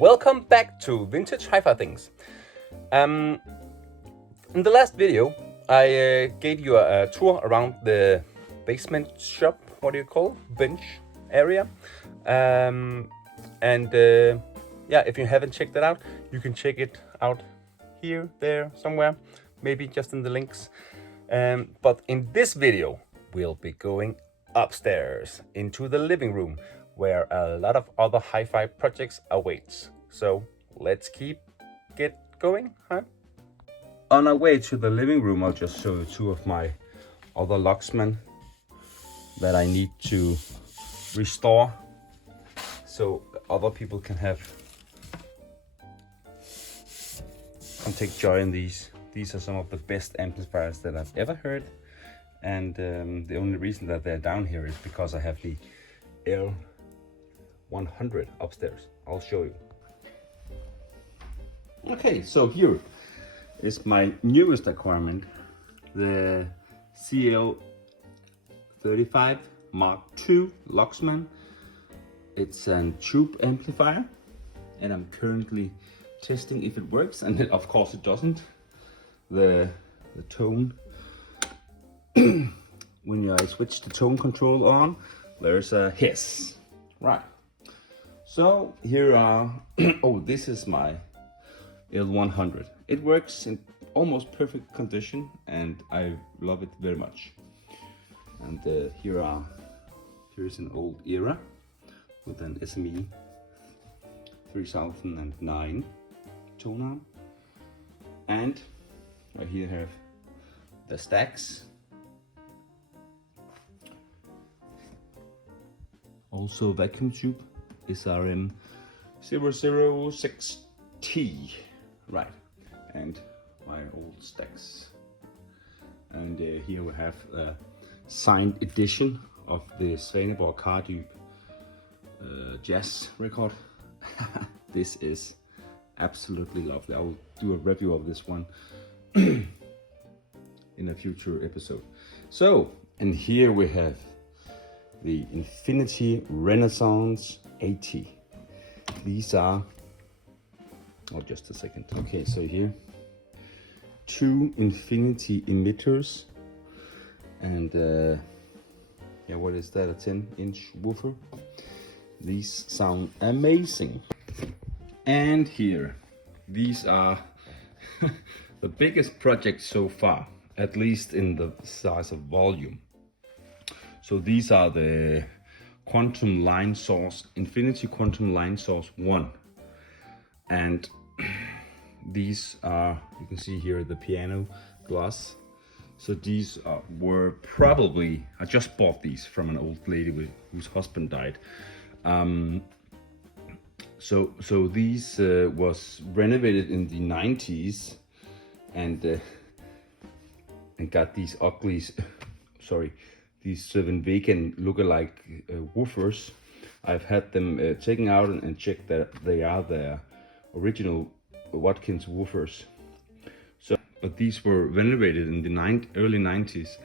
Welcome back to Vintagehifithings. In the last video, I gave you a tour around the basement shop, what do you call it? Bench area. Yeah, if you haven't checked that out, you can check it out here, there, somewhere, maybe just in the links. But in this video, we'll be going upstairs into the living room where a lot of other hi-fi projects awaits. So let's get going, huh? On our way to the living room, I'll just show you two of my other locksmen that I need to restore so other people can take joy in these. These are some of the best amplifiers that I've ever heard, and the only reason that they're down here is because I have the L100 upstairs. I'll show you. Okay, so here is my newest acquirement, the CL35 Mark II Locksman. It's a tube amplifier, and I'm currently testing if it works, and of course it doesn't. The tone, when I switch the tone control on, there's a hiss. Right. So here are, oh, this is my L100. It works in almost perfect condition, and I love it very much. And here's an old era with an SME 3009 tone arm, and right here I have the stacks. Also vacuum tube SRM 006T, right, and my old stacks. And here we have a signed edition of the Svaneborg Cardyb jazz record. This is absolutely lovely. I will do a review of this one in a future episode. So, and here we have the Infinity Renaissance 80. These are, oh, just a second. Okay, so here, two Infinity emitters, and yeah, what is that? A 10-inch woofer. These sound amazing. And here, these are the biggest project so far, at least in the size of volume. So these are the Quantum Line Source, Infinity Quantum Line Source 1. And these are, you can see here, the piano glass. So these were probably, I just bought these from an old lady whose husband died. So these was renovated in the 90s, and got these ugly, these 7-Wagen lookalike woofers. I've had them taken out and checked that they are the original Watkins woofers. So, but these were renovated in the early 90s,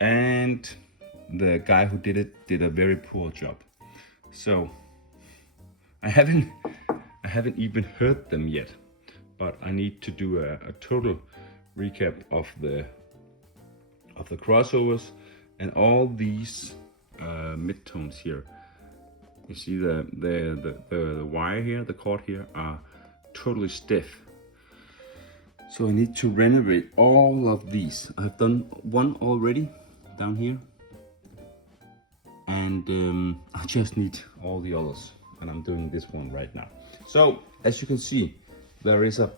and the guy who did it did a very poor job. So I haven't even heard them yet, but I need to do a total recap of the crossovers and all these midtones here. You see the wire here, the cord here are totally stiff. So I need to renovate all of these. I've done one already down here, and I just need all the others, and I'm doing this one right now. So as you can see, there is a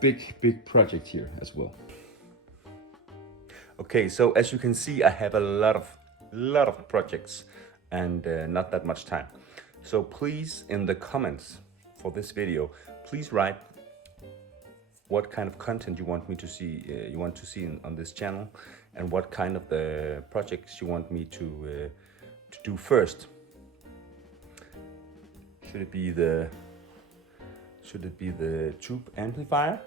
big project here as well. Okay, so as you can see, I have a lot of projects and not that much time. So please, in the comments for this video, please write what kind of content you want me to see, on this channel, and what kind of the projects you want me to do first. Should it be the tube amplifier?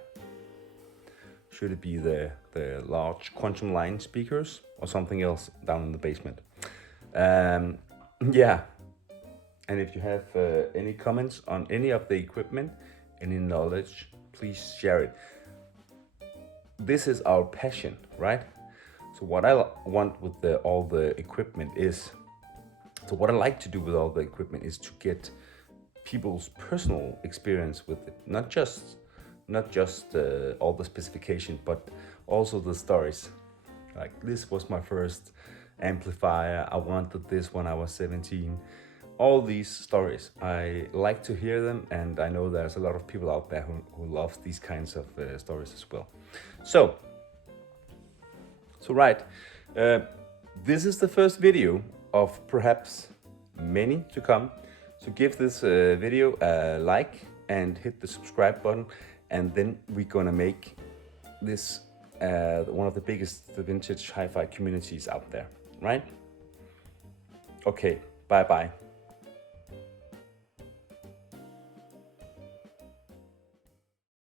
Should it be the large quantum line speakers, or something else down in the basement? Yeah, And if you have any comments on any of the equipment, any knowledge, please share it. This is our passion, right? So what I want with all the equipment is, so what I like to do with all the equipment is to get people's personal experience with it, not just all the specification, but also the stories. Like, this was my first amplifier, I wanted this when I was 17. All these stories, I like to hear them, and I know there's a lot of people out there who love these kinds of stories as well. So right, this is the first video of perhaps many to come. So give this video a like and hit the subscribe button, and then we're gonna make this one of the biggest vintage hi-fi communities out there, right? Okay, bye bye.